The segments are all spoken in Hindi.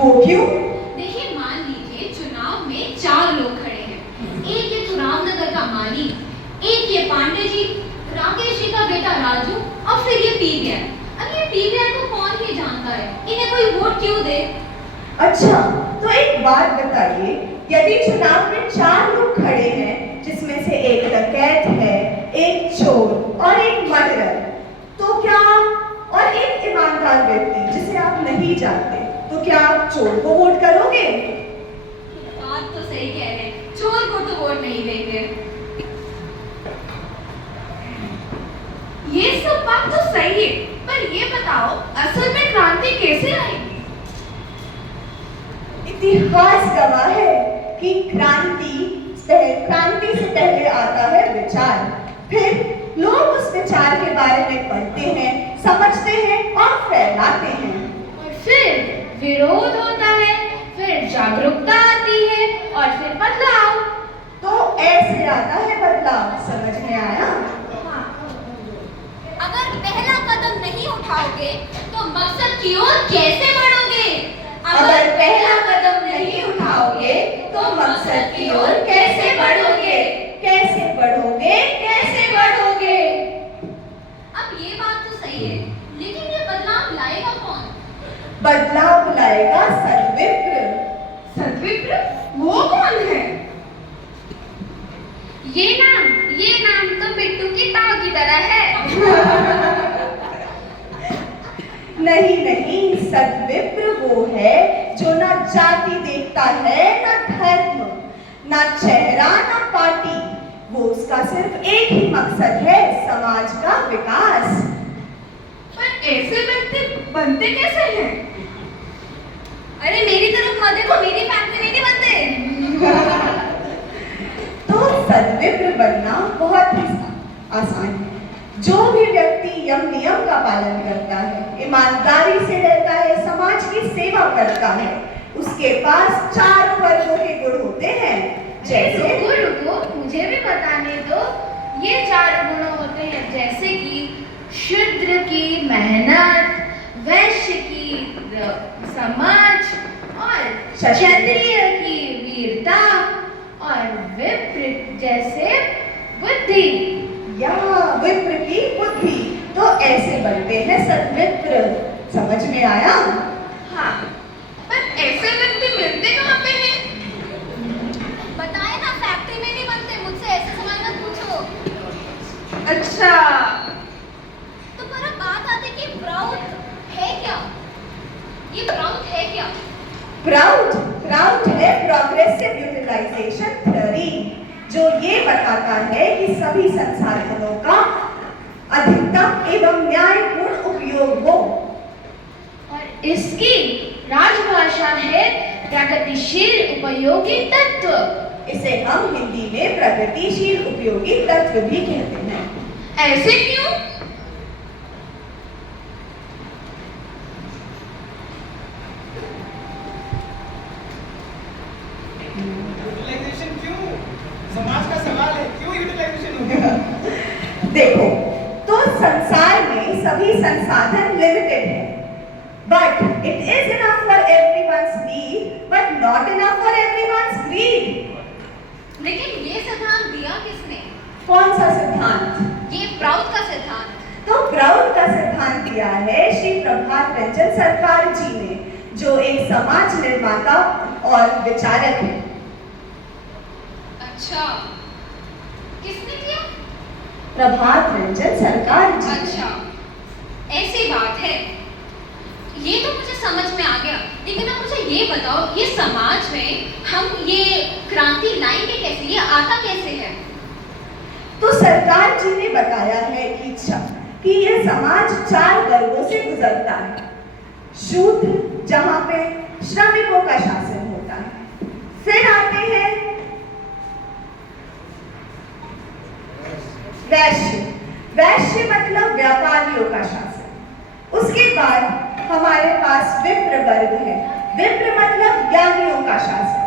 वो क्यों? देखिए, मान लीजिए चुनाव में 4 लोग खड़े हैं। एक ये थुरावनगर का माली, एक ये पांडे जी, राकेश जी का बेटा राजू और फिर ये पीवीआर। अब ये पीवीआर को कौन ही जानता है, इन्हें कोई वोट क्यों दे? अच्छा, तो एक बात बताइए, यदि चुनाव में 4 लोग खड़े हैं, जिसमें से एक डकैत है, एक चोर और एक मर्डरर, तो क्या, और एक ईमानदार व्यक्ति जिसे आप नहीं जानते, तो क्या आप चोर को वोट करोगे? बात तो सही कह रहे हैं, चोर को तो वोट नहीं देंगे। ये सब बात तो सही है, पर ये बताओ असल में क्रांति कैसे आएगी? इतिहास गवाह है कि क्रांति से पहले आता है विचार, फिर लोग उस विचार के बारे में पढ़ते हैं, समझते हैं और फैलाते हैं, और फिर विरोध होता है, फिर जागरूकता आती है और फिर बदलाव। तो ऐसे आता है बदलाव। समझ में आया? अगर पहला कदम नहीं उठाओगे तो मकसद की ओर कैसे बढ़ोगे? अगर पहला कदम नहीं उठाओगे तो मकसद की ओर कैसे बढ़ोगे? कैसे बढ़ोगे? कैसे बढ़ोगे? अब ये बात तो सही है, लेकिन ये बदलाव लाएगा कौन? बदलाव लाएगा सद्विप्र। सद्विप्र? वो कौन है? ये नाम तो बिट्टू की ताव की तरह है। नहीं नहीं, सद्विप्र वो है जो ना जाति देखता है, ना धर्म, ना चेहरा, ना पार्टी। वो उसका सिर्फ एक ही मकसद है, समाज का विकास। पर ऐसे व्यक्ति बनते कैसे हैं? अरे मेरी तरफ मत देखो, मेरी फैमिली में नहीं बनते। तो सद्विप्र बनना बहुत ही आसान है। जो भी व्यक्ति यम नियम का पालन करता है, ईमानदारी से रहता है, समाज की सेवा करता है, उसके पास 4 वर्गों के गुण होते हैं। जैसे रुको, मुझे भी बताने दो। ये 4 गुण होते हैं, जैसे कि शूद्र की मेहनत, वैश्य की समझ और क्षत्रिय की वीरता और विप्र जैसे बुद्धि। या विप्र की बुद्धि। तो ऐसे बनते हैं सद्विप्र। समझ में आया? हाँ, पर ऐसे व्यक्ति मिलते कहाँ पे हैं? बताए ना, फैक्ट्री में नहीं बनते। मुझसे ऐसे सवाल मत पूछो। अच्छा, तो पर अब बात आती कि प्राउड है क्या? ये प्राउड है क्या? प्राउड है प्रोग्रेसिव यूटिलाइजेशन थ्योरी, जो ये बताता है कि सभी संसाधनों का अधिकतम एवं न्यायपूर्ण उपयोग हो। और इसकी राजभाषा है प्रगतिशील उपयोगी तत्व। इसे हम हिंदी में प्रगतिशील उपयोगी तत्व भी कहते हैं। ऐसे क्यों? यूटिलाइजेशन क्यों? समाज का सवाल है, क्यों यूटिलाइजेशन हो गया? देखो, तो संसार में सभी संसाधन लिमिटेड है, but it is enough for everyone's need, but not enough for everyone's greed. लेकिन ये सिद्धांत दिया किसने? कौन सा सिद्धांत? ये प्राउड का सिद्धांत। तो प्राउड का सिद्धांत दिया है श्री प्रभात रंजन सरकार जी ने, जो एक समाज निर्माता और विचारक है। अच्छा, किसने दिया? प्रभात रंजन सरकार जी। अच्छा, ऐसी बात है। ये तो मुझे समझ में आ गया, लेकिन अब मुझे ये बताओ, ये समाज में हम ये क्रांति लाएंगे कैसे? ये आता कैसे है? तो सरकार जी ने बताया है कि ये समाज 4 वर्गों से गुजरता है। शूद्र, जहाँ पे श्रमिकों का शासन होता है। फिर आते हैं वैश्य मतलब व्यापारियों का शासन। उसके बाद हमारे पास विप्र वर्ग है। विप्र मतलब ज्ञानियों का शासन।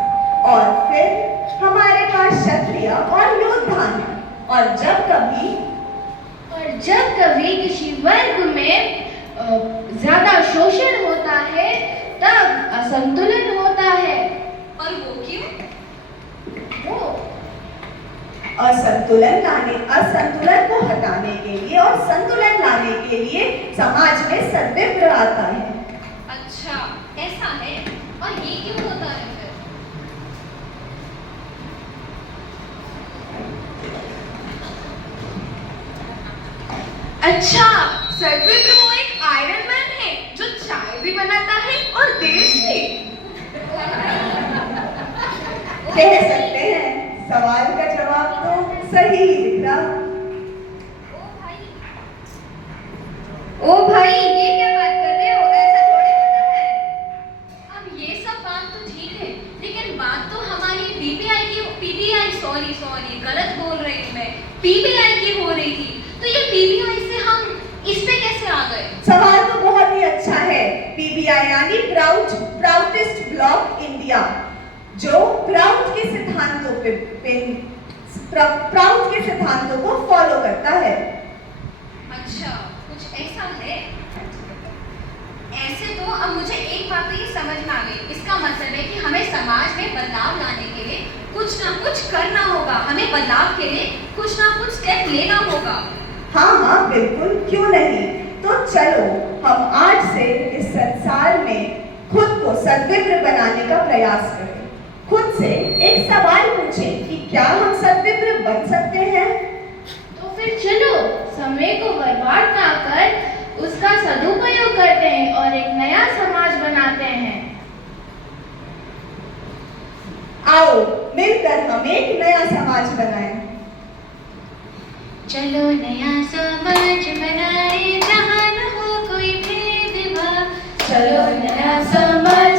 और फिर हमारे पास क्षत्रिय और योद्धा है। और जब कभी किसी वर्ग में ज्यादा शोषण होता है तब असंतुलन होता है। और वो क्यों? वो असंतुलन को हटाने के लिए और संतुलन लाने के लिए समाज में सद्विप्र आता है। अच्छा, ऐसा है। और ये क्यों होता है फिर? अच्छा, सद्विप्र वो एक आयरन मैन है जो चाय भी बनाता है और देश भी। कह सकते हैं सवाल का जवाब तो सही ही दिख रहा। ओ भाई, ये क्या बात कर रहे हो? ऐसा थोड़ी होता है। अब ये सब बात तो ठीक है, लेकिन बात तो हमारी सॉरी गलत बोल रही हूँ मैं, पीबीआई की हो रही थी। तो ये पीबीआई से हम इस पे कैसे आ गए? सवाल तो बहुत ही अच्छा है। पीबीआई यानी प्राउडेस्ट ब्लॉक इंडिया, जो प्राउड के सिद्धांतों को फॉलो करता है। अच्छा, कुछ ऐसा है। ऐसे तो अब मुझे एक बात तो ये समझ में आ गई। इसका मतलब है कि हमें समाज में बदलाव लाने के लिए कुछ ना कुछ करना होगा। हमें बदलाव के लिए कुछ ना कुछ स्टेप लेना होगा। हाँ, बिल्कुल, क्यों नहीं। तो चलो हम आज से इस संसार में खुद को सद्विप्र बनाने का प्रयास करें। खुद से एक सवाल पूछें कि क्या हम सद्विप्र बन सकते हैं? तो फिर चलो समय को बर्बाद ना कर उसका सदुपयोग करते हैं और एक नया समाज बनाते हैं। आओ मिलकर हम एक नया समाज बनाएं। चलो नया समाज बनाए जहाँ न हो कोई भेदभाव। चलो नया समाज